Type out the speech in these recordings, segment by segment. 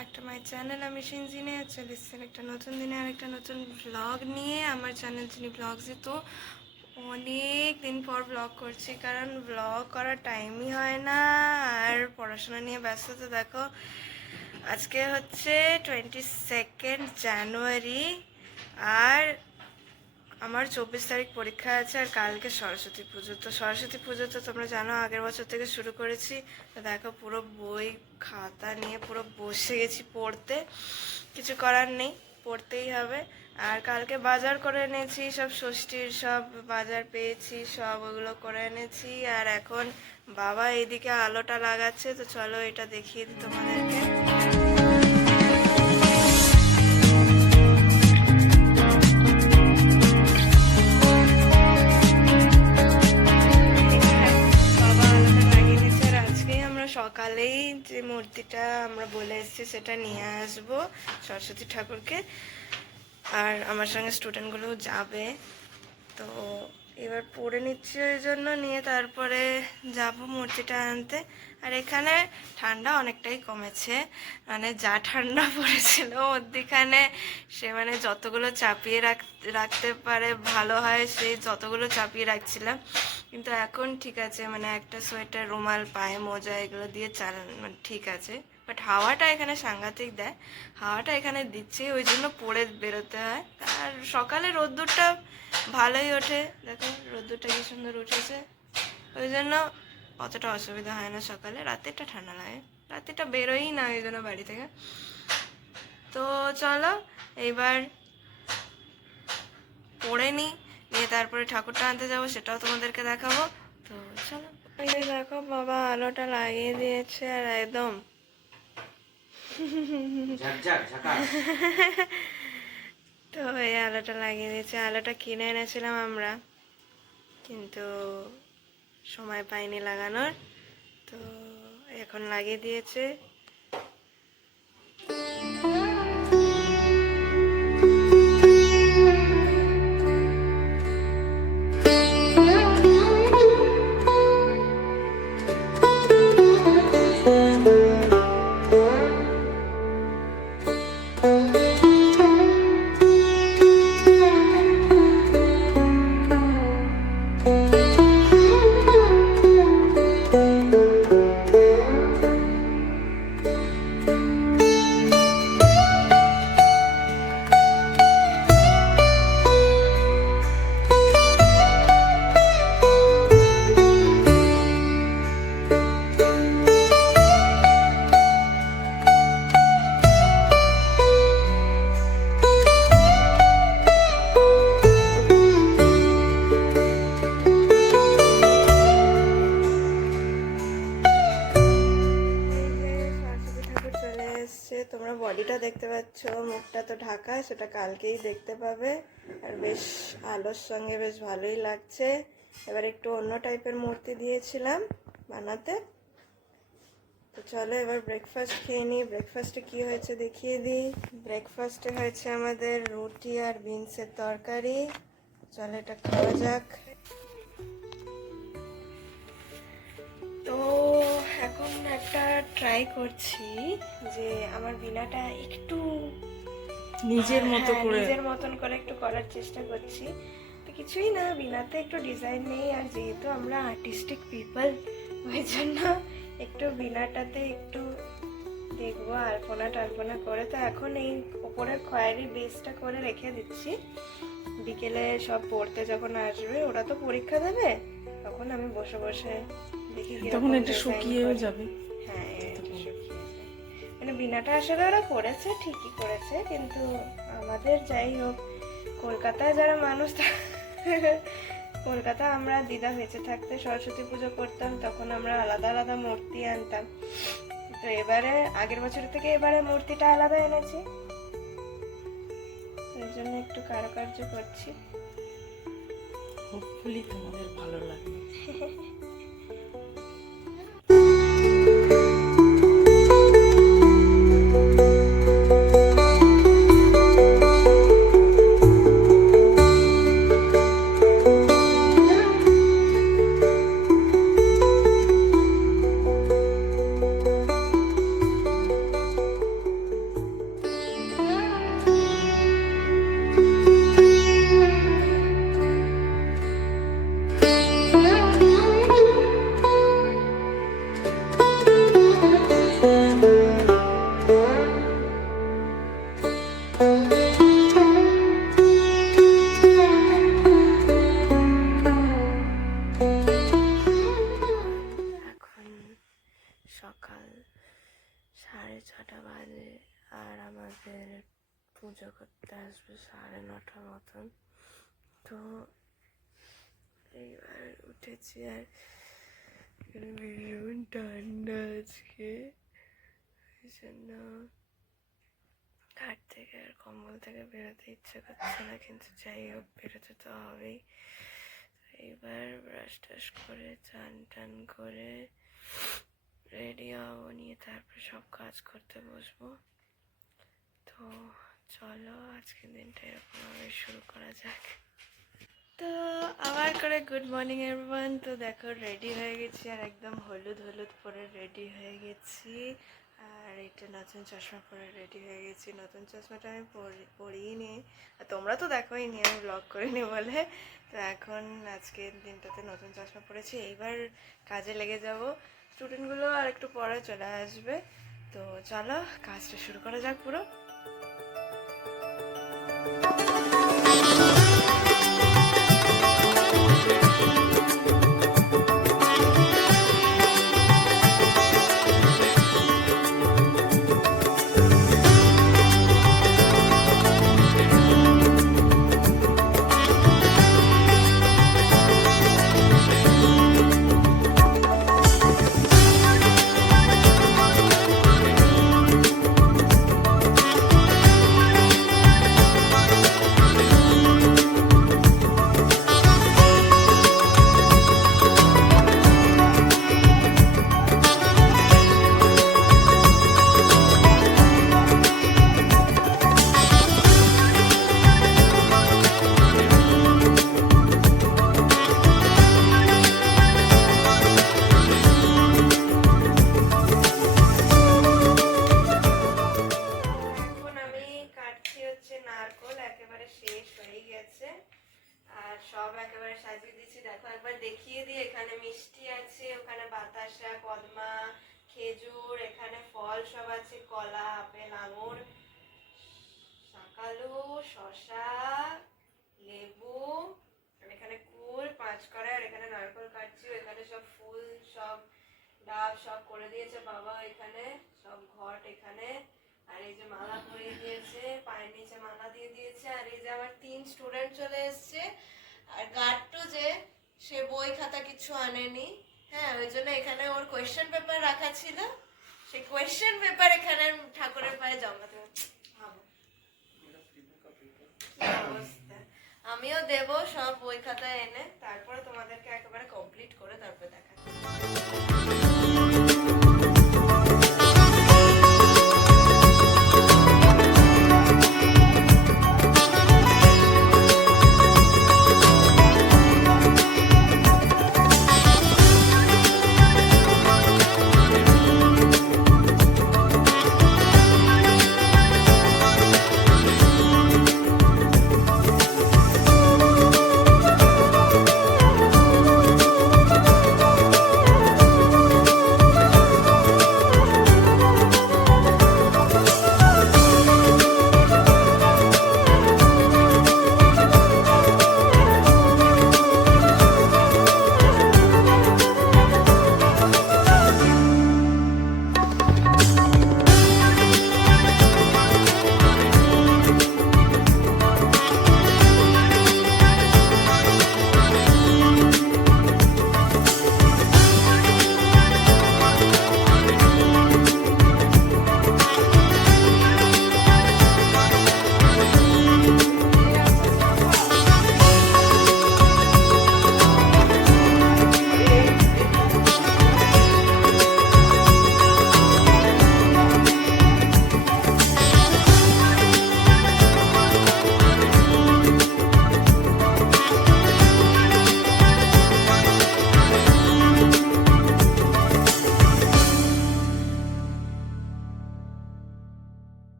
Back to my channel. আমি সিনজিনে চলে এসেছি একটা নতুন দিনে আর একটা নতুন ব্লগ নিয়ে। আমার চ্যানেল যিনি ব্লগসে তো অনেক দিন পর ব্লগ করছি, কারণ ব্লগ করার টাইমই হয় না আর পড়াশোনা নিয়ে ব্যস্ত। তো দেখো আজকে হচ্ছে 22 জানুয়ারি আর আমার 24 তারিখ পরীক্ষা আছে আর কালকে সরস্বতী পুজো। তো সরস্বতী পুজো তো তোমরা জানো আগের বছর থেকে শুরু করেছি। তো দেখো পুরো বই খাতা নিয়ে পুরো বসে গেছি পড়তে, কিছু করার নেই, পড়তেই হবে। আর কালকে বাজার করে এনেছি, সব ষষ্ঠীর সব বাজার পেয়েছি, সব ওগুলো করে এনেছি। আর এখন বাবা এইদিকে আলোটা লাগাচ্ছে, তো চলো এটা দেখিয়ে দিই তোমাদেরকে। সকালেই যে মূর্তিটা আমরা বলে এসেছি সেটা নিয়ে আসবো সরস্বতী ঠাকুরকে, আর আমার সঙ্গে স্টুডেন্টগুলোও যাবে। তো এবার পড়ে নিচ্ছি, ওই জন্য নিয়ে তারপরে যাব মূর্তিটা আনতে। আর এখানে ঠান্ডা অনেকটাই কমেছে, মানে যা ঠান্ডা পড়েছিল মধ্যিখানে সে মানে যতগুলো চাপিয়ে রাখতে পারে ভালো হয় সেই যতগুলো চাপিয়ে রাখছিলাম, কিন্তু এখন ঠিক আছে, মানে একটা সোয়েটার, রুমাল, পায়ে মোজা এগুলো দিয়ে মানে ঠিক আছে। বাট হাওয়াটা এখানে সাংঘাতিক দেয়, হাওয়াটা এখানে দিচ্ছে, ওই জন্য পরে বেরোতে হয়। আর সকালে রোদ্দুরটা ভালোই ওঠে, দেখো রোদ্দুরটা কি সুন্দর উঠেছে, ওই জন্য অতটা অসুবিধা হয় না সকালে। রাতেরটা ঠান্ডা লাগে, রাতেরটা বেরোই না ওই জন্য বাড়ি থেকে। তো চলো এইবার পড়ে নিই, নিয়ে তারপরে ঠাকুরটা আনতে যাবো, সেটাও তোমাদেরকে দেখাবো। তো চলো, এই দেখো বাবা আলোটা লাগিয়ে দিয়েছে আর একদম তো এই আলোটা লাগিয়ে দিয়েছে। আলোটা কিনে এনেছিলাম আমরা, কিন্তু সময় পাইনি লাগানোর, তো এখন লাগিয়ে দিয়েছে। তোমরা বডিটা দেখতে পাচ্ছ, মুখটা তো ঢাকা, সেটা কালকেই দেখতে পাবে। আর বেশ আলোর সঙ্গে বেশ ভালোই লাগছে। এবার একটু অন্য টাইপের মূর্তি দিয়েছিলাম বানাতে। তো চলো এবার ব্রেকফাস্ট খেয়ে নিই। ব্রেকফাস্টে কি হয়েছে দেখিয়ে দিই। ব্রেকফাস্টে হয়েছে আমাদের রুটি আর বিনসের তরকারি। চলো এটা খাওয়া যাক। তো এখন একটা ট্রাই করছি যে আমার বিনাটা একটু নিজের মতন করে একটু করার চেষ্টা করছি। তো কিছুই না, বিনাতে একটু ডিজাইন নেই, আর যেহেতু আমরা আর্টিস্টিক পিপল ওই জন্য একটু বিনাটাতে একটু দেখবো আলপনা টালপনা করে। তো এখন এই ওপরের খয়েরি বেসটা করে রেখে দিচ্ছি, বিকেলে সব পড়তে যখন আসবে, ওরা তো পরীক্ষা দেবে, তখন আমি বসে বসে দেখি, তখন এটা শুকিয়েও যাবে। হ্যাঁ এটা শুকিয়ে যাবে, মানে বিনাটা আসলে ওরা করেছে, ঠিকই করেছে, কিন্তু আমাদের যাই হোক কলকাতায় যারা মানুষ, কলকাতা আমরা দিদা বেঁচে থাকতে সরস্বতী পুজো করতাম, তখন আমরা আলাদা আলাদা মূর্তি আনতাম। তো এবারে আগের বছর থেকে এবারে মূর্তিটা আলাদা এনেছি, এই জন্য একটু কারুকার্য করছি। হোপফুলি তোমাদের ভালো লাগবে। 6টা বাজে, আর আমাদের পুজো করতে আসবে 9:30 মতন। তো এইবার উঠেছি, আর এখানে ভীষণ ঠান্ডা আজকে, এই জন্য ঘাট থেকে আর কম্বল থেকে বেরোতে ইচ্ছে করছে না, কিন্তু যাই হোক বেরোতে তো হবেই। এইবার ব্রাশ টাশ করে চান টান করে রেডি হবো, নিয়ে তারপর সব কাজ করতে বসবো। তো চলো আজকের দিনটা এরকমভাবে শুরু করা যাক। তো আবার করে গুড মর্নিং এভরিওয়ান। তো দেখো রেডি হয়ে গেছি, আর একদম হলুদ হলুদ পরে রেডি হয়ে গেছি, আর এটা নতুন চশমা পরে রেডি হয়ে গেছি। নতুন চশমাটা আমি পরিনি, আর তোমরা তো দেখোই নি, আমি ব্লগ করিনি বলে। তো এখন আজকের দিনটাতে নতুন চশমা পরেছি, এইবার কাজে লেগে যাব। স্টুডেন্টগুলো আর একটু পরে চলে আসবে, তো চলো কাজটা শুরু করা যাক পুরো। নারকোল একেবারে শেষ হয়ে গেছে, আর সব একেবারে সাজিয়ে দিচ্ছি। দেখো একবার দেখিয়ে দিই, এখানে মিষ্টি আছে, ওখানে বাতাসা, কদমা, খেজুর, এখানে ফল সব আছে, কলা, আপেল, আঙুর, শাকালু, শসা, লেবু, এখানে কুল, 5 কড়াই, আর এখানে নারকোল কাটছি। এখানে সব ফুল, সব ডাব সব করে দিয়েছে বাবা, এখানে সব ঘট, এখানে আর এই যে মালা পরিয়ে দিয়েছে, পায়ের নিচে মালা দিয়ে দিয়েছে। আর এই যে আমার 3 স্টুডেন্ট চলে এসছে, আর গার্ডটু যে সে বই খাতা কিছু আনেনি, হ্যাঁ, ওই জন্য এখানে ওর কোয়েশ্চেন পেপার রাখা ছিল, সেই কোয়েশ্চেন পেপার এখানে ঠাকুরের পায়ে জমাতে হচ্ছে। অবস্থা আমিও দেব সব বই খাতা এনে, তারপরে তোমাদেরকে একেবারে কমপ্লিট করে তারপরে দেখাচ্ছি।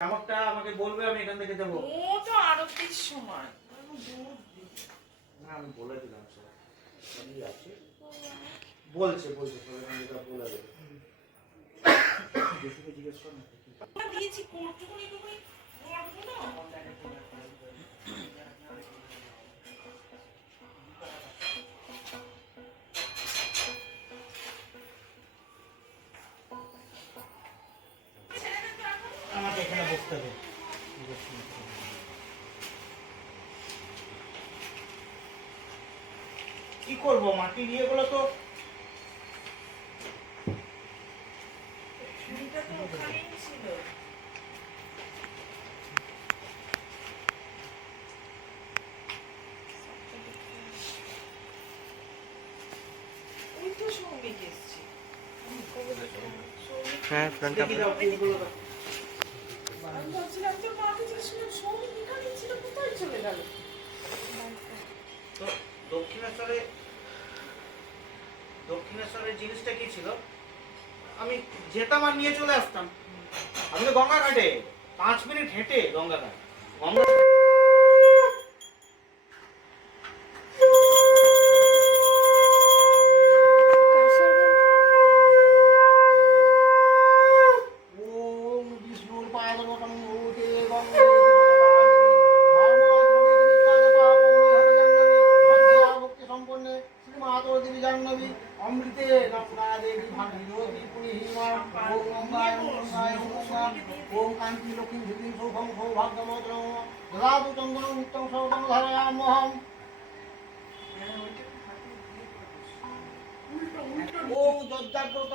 আমারটা আমাকে বলবে, আমি এখান থেকে দেবো। ও তো আরতির সময় না, আমি বলে দিলাম স্যার সবই আছে, বলছে সবাই এটা বলে দেবে। দেখে জিজ্ঞেস কর না দিয়েছি কোটটুকুনি তুমি বলবো না। বস্তা দে। কি করবো মাটির ইয়েগুলো তো ছুরিটা তো ওখানেই ছিল। ওই তো সৌমিক এসছে। হ্যাঁ দেখি দাও ফুলগুলো দাও। আমি ভাবছিলাম তোর মাকে জিজ্ঞেস সৌমিক এখানে ছিল, কোথায় চলে গেল? তো দক্ষিণেশ্বরের জিনিসটা কি ছিল, আমি যেতাম আর নিয়ে চলে আসতাম। আমি তো গঙ্গা ঘাটে 5 মিনিট হেঁটে গঙ্গা ঘাট গঙ্গা ওম বিষ্ণুর পাদবতং ভূতে গঙ্গে ভক্তি সম্পন্নে শ্রীমাতো দেবী জাহ্নবী অমৃতে গঙ্গা দেবী ভাগীরথী পুরীহিমা ওম গঙ্গায় ওম গঙ্গায় ওম গঙ্গা ওম কান্তি লক্ষ্মী ধৃতিং সৌভং সৌভাগ্যমদ্রম দদাতু চন্দনং নিত্যং সৌভং ধারয়াম্যহম ওম যজ্ঞাগ্রত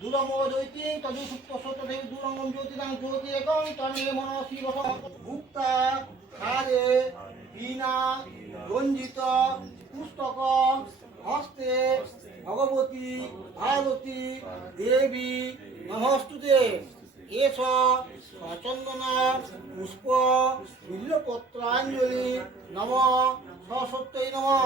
দুরমো দৈতিং তদু সুপ্ত সতদেব দুরঙ্গম জ্যোতিদাং জ্যোতি একং তন্মে মনসি বস ভুক্তা খাদে বীণা রঞ্জিত পুস্তক হস্তে ভগবতী ভারতী দেবী নমস্তুতে এস সচন্দন পুষ্প বিল্লপত্রাঞ্জলি নম সরস্বত্যৈ নমঃ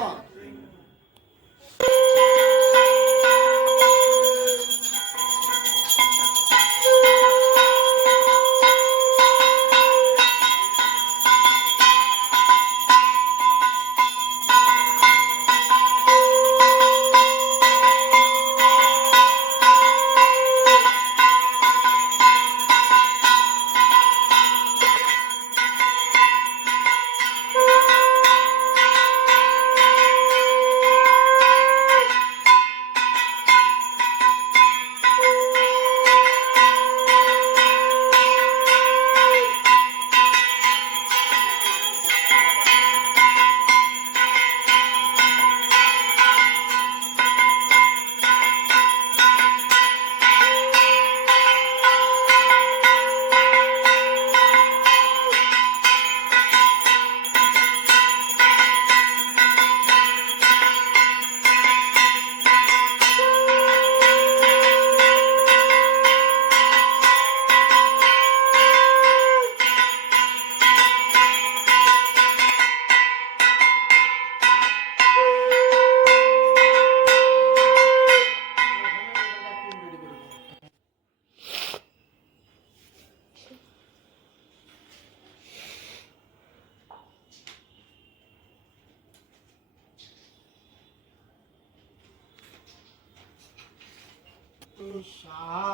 সাহা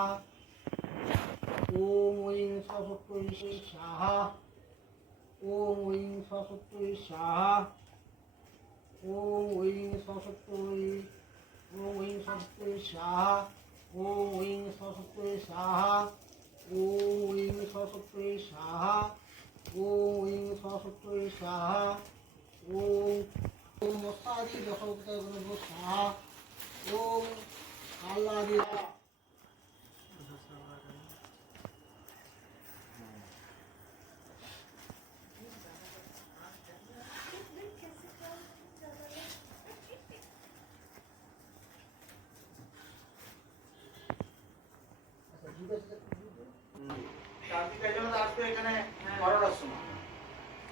ওম ঐং সরস্বতী সাহা ওম ঐং সরস্বতী সাহা ওম ঐং সরস্বতী ওম ঐং সরস্বতী সাহা ওম ঐং সরস্বতী সাহা ওম ঐং সরস্বতী সাহা ওম ঐং সরস্বতী সাহা ওম ওম মস্তাদি দশবতায় সাহা ওম আল্লাহ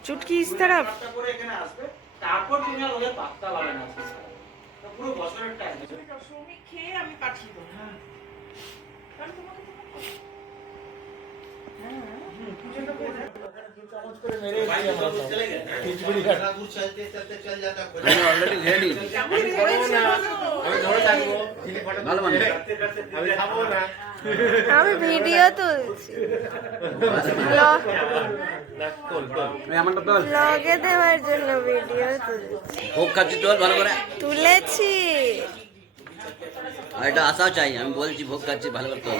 চুটকি ইস तरफ করে এখানে আসবে, তারপর তুমি আর ওদের পাত্তা পাবে না, পুরো বছরের টাইম। সৌমিক খেয়ে আমি পাঠিয়ে দেবো। হ্যাঁ কারণ তোমাকে তো আমি ভিডিও তুলছি ব্লগে দেওয়ার জন্য ভিডিও তুলছি ভোগ খাচ্ছি তোর ভালো করে তুলেছি আর এটা আসাও চাই আমি বলছি ভোগ খাচ্ছি ভালো করে তোর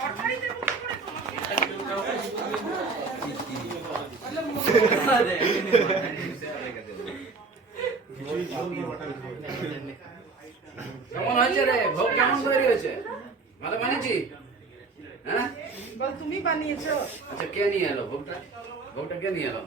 তরকারি দেবো কি করে তোমাকে? কেমন হয়েছে রে? ভোগ কেমন তৈরি হয়েছে? ভালো বানিয়েছি? হ্যাঁ? বল তুমি বানিয়েছো? আচ্ছা, কে নিয়ে এলো ভোগটা? ভোগটা কে নিয়ে এলো?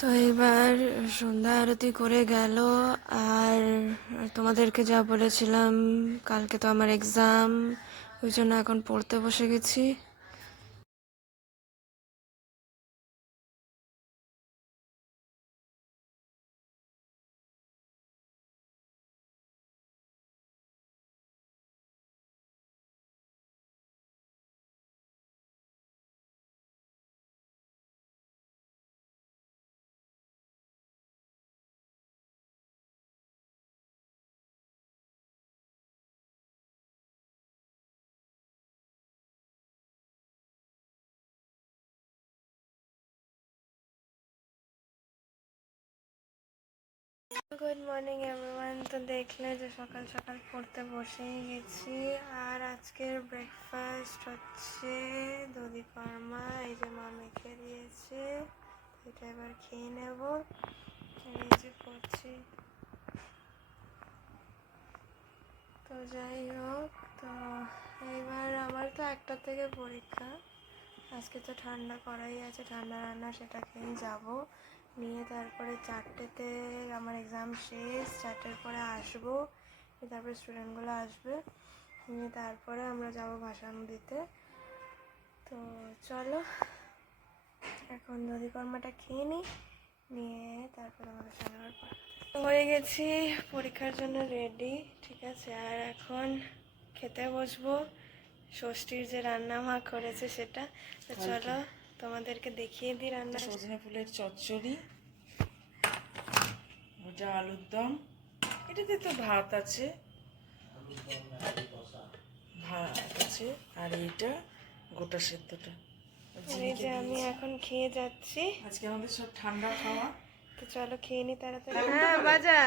তো এবার সন্ধ্যা আরতি করে গেল। আর তোমাদেরকে যা বলেছিলাম, কালকে তো আমার এক্সাম, ওই জন্য এখন পড়তে বসে গেছি। Good morning everyone. তো দেখলে যে সকাল সকাল পড়তে বসেই গেছি। আর আজকের ব্রেকফাস্ট হচ্ছে দধি কর্মা, এই যে মা মেখে দিয়েছে, এটা এবার খেয়ে নেব। এই যে করছি। তো যাই হোক, তো এইবার আমার তো 1টা থেকে পরীক্ষা। আজকে তো ঠান্ডা করাই আছে, ঠান্ডা রান্না, সেটা খেয়েই যাবো। নিয়ে তারপরে 4টেতে আমার এক্সাম শেষ, 4টের পরে আসবো, তারপরে স্টুডেন্টগুলো আসবে, নিয়ে তারপরে আমরা যাব ভাসান দিতে। তো চলো এখন দধি কর্মাটা খেয়ে নিই, নিয়ে তারপরে আমাদের সঙ্গে আবার হয়ে গেছি পরীক্ষার জন্য রেডি, ঠিক আছে। আর এখন খেতে বসবো, ষষ্ঠীর যে রান্না মা করেছে সেটা। তো চলো তোমাদেরকে দেখিয়ে দিই রান্না। সজনে ফুলের চচ্চড়ি, ওটা আলুর দম, এটাতে তো ভাত আছে, আর এইটা গোটা সেদ্ধটা। এই যে আমি এখন খেয়ে যাচ্ছি। আজকে আমাদের সব ঠান্ডা খাওয়া। তো চলো খেয়ে নি তাড়াতাড়ি। হ্যাঁ বাজা।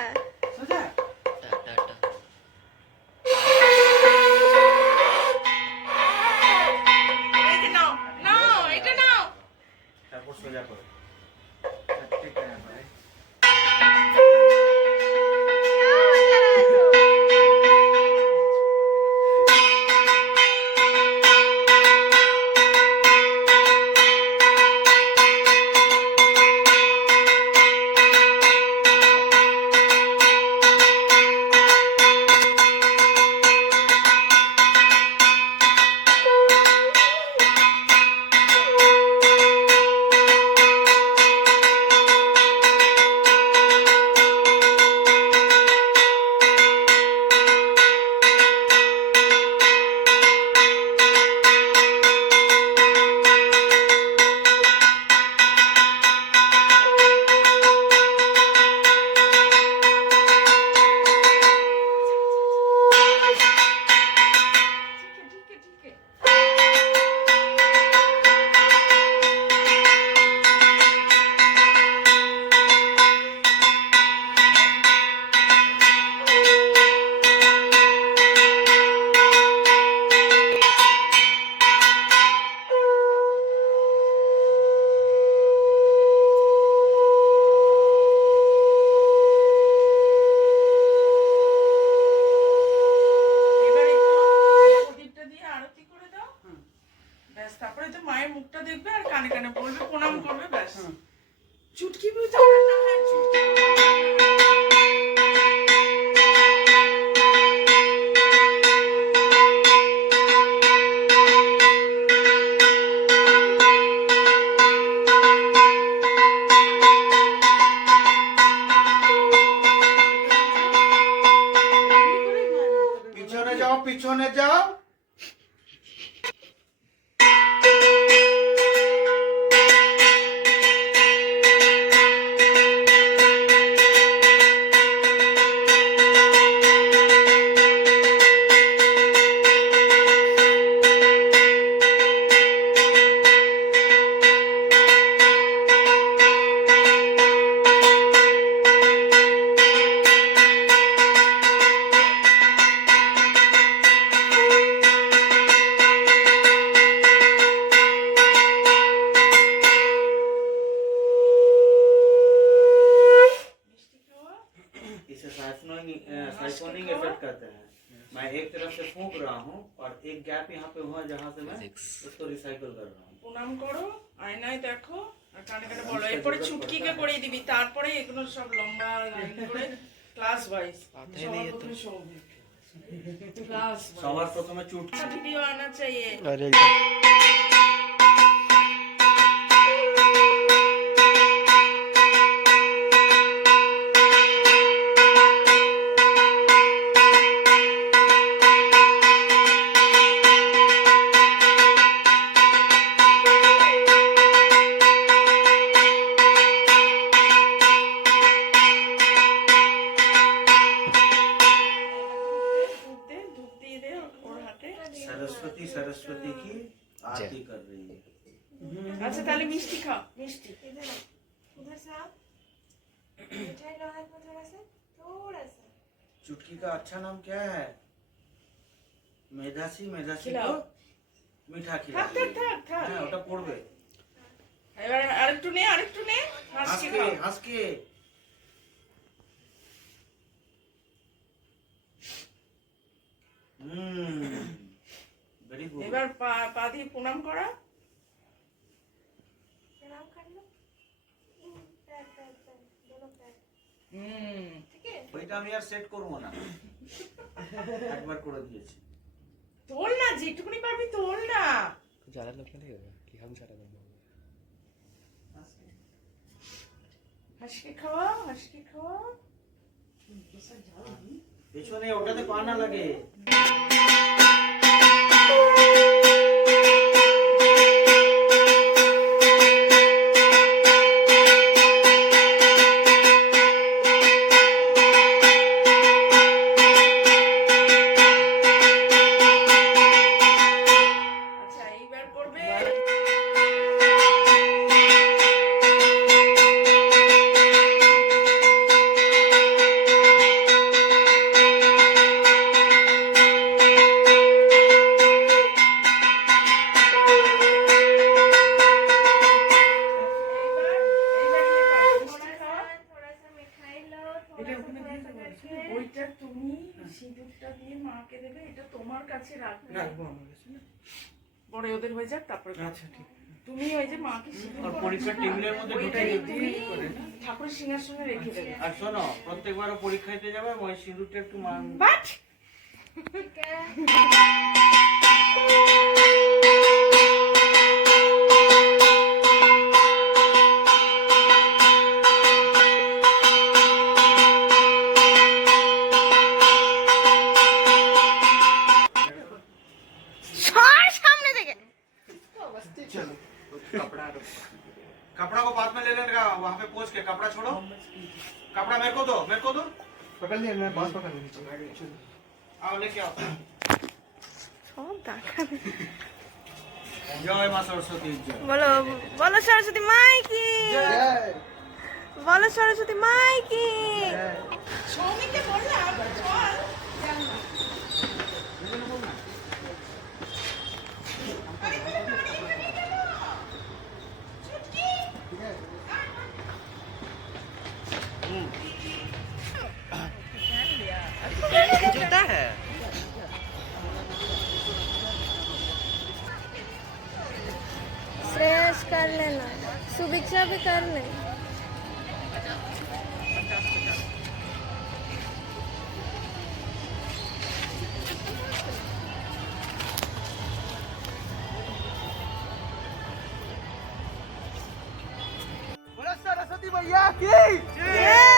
তারপর সোজা করে কানে কানে বলবে, প্রণাম করবে, ব্যাস। চুটকি বুঝতে পারে না, হ্যাঁ, চুটকি। পিছনে যাও, পিছনে যাও। इसे साइफोनिंग इफेक्ट कहते हैं। मैं एक तरफ से फूंक रहा हूँ और एक गैप यहाँ पे हुआ जहाँ से मैं उसको रिसाइकल कर रहा हूँ। প্রণাম করো, আয়নায় দেখো, আর কানে কানে বলো। এরপরে চুটকিকে করিয়ে দিবি, তারপরে এগুলো সব লম্বা লাইন করে ক্লাস ওয়াইজ। সবার প্রথমে সৌভিক, ক্লাস सवार प्रथमे चुटकी। ভিডিও আনা চাইয়ে। सरस्वती सरस्वती की आरती कर रही है। আচ্ছা তাহলে মিষ্টি খাও, মিষ্টি। इधर आओ, उधर से आओ, मिठाई लो हाथ में थोड़ा सा। चुटकी का अच्छा नाम क्या है? मेधासी, मेधासी खिलाओ। को मीठा खिला। থাক থাক থাক থাক। হ্যাঁ ওটা পড়বে। এবার আরেকটু নে, আরেকটু নে, হাসি হাসকে খাও। হাসকে। Very good. এবার পা দিয়ে প্রণাম করা। प्रणाम कर लो। पैर पैर पैर दोनों पैर, হুম, ठीक है? ওইটা আমি আর সেট করবো না, একবার করে দিয়েছি। তোল না, যেটুকুনি পারবি তোল না। ज़्यादा लोग नहीं होगा कि हम ज़्यादा लोग হাসকে খাওয়া, হাসকে খাওয়া। পেছনে ওটাতে পা না লাগে। আচ্ছা এইবার করবে थोड़ा सा मिठाई लो, এটা थोड़ा ওখানে দিয়ে सा দেবো। करके। ওইটা তুমি সিঁদুরটা দিয়ে মাকে দেবে, এটা তোমার কাছে রাখবে। পরে ওদের হয়ে যাক, তারপরে আচ্ছা ঠিক। তুমি ওই যে মাকে সিঁদুর আর পরাচ্ছো পরীক্ষার না, টেবিলের মধ্যে ঢুকে ওইটাই দিবি। তুমি ঠাকুরের সিংহাসনে রেখে দেবে। আর শোনো, প্রত্যেকবার পরীক্ষা দিতে যাবে, ওই সিঁদুরটা একটু মান। বাট ठीक है? সর সামনে থেকে। कपड़ा को बाद में ले लेगा, वहाँ पे पहुँच के कपड़ा छोड़ो। कपड़ा मेरे को दो, मेरे को दो। पकड़ लिया मैं बॉस पकड़ लीजिए आओ लेके आओ। সব দেখাবে। जय माँ सरस्वती जय। বলো বলো সরস্বতী মাই কি, বলো সরস্বতী মাই কি। সৌমিকে বললাম চল। जूता है फ्रेश कर ले। लेना, सुभिक्षा भी कर ले। बोलो सरस्वती मैया की जय।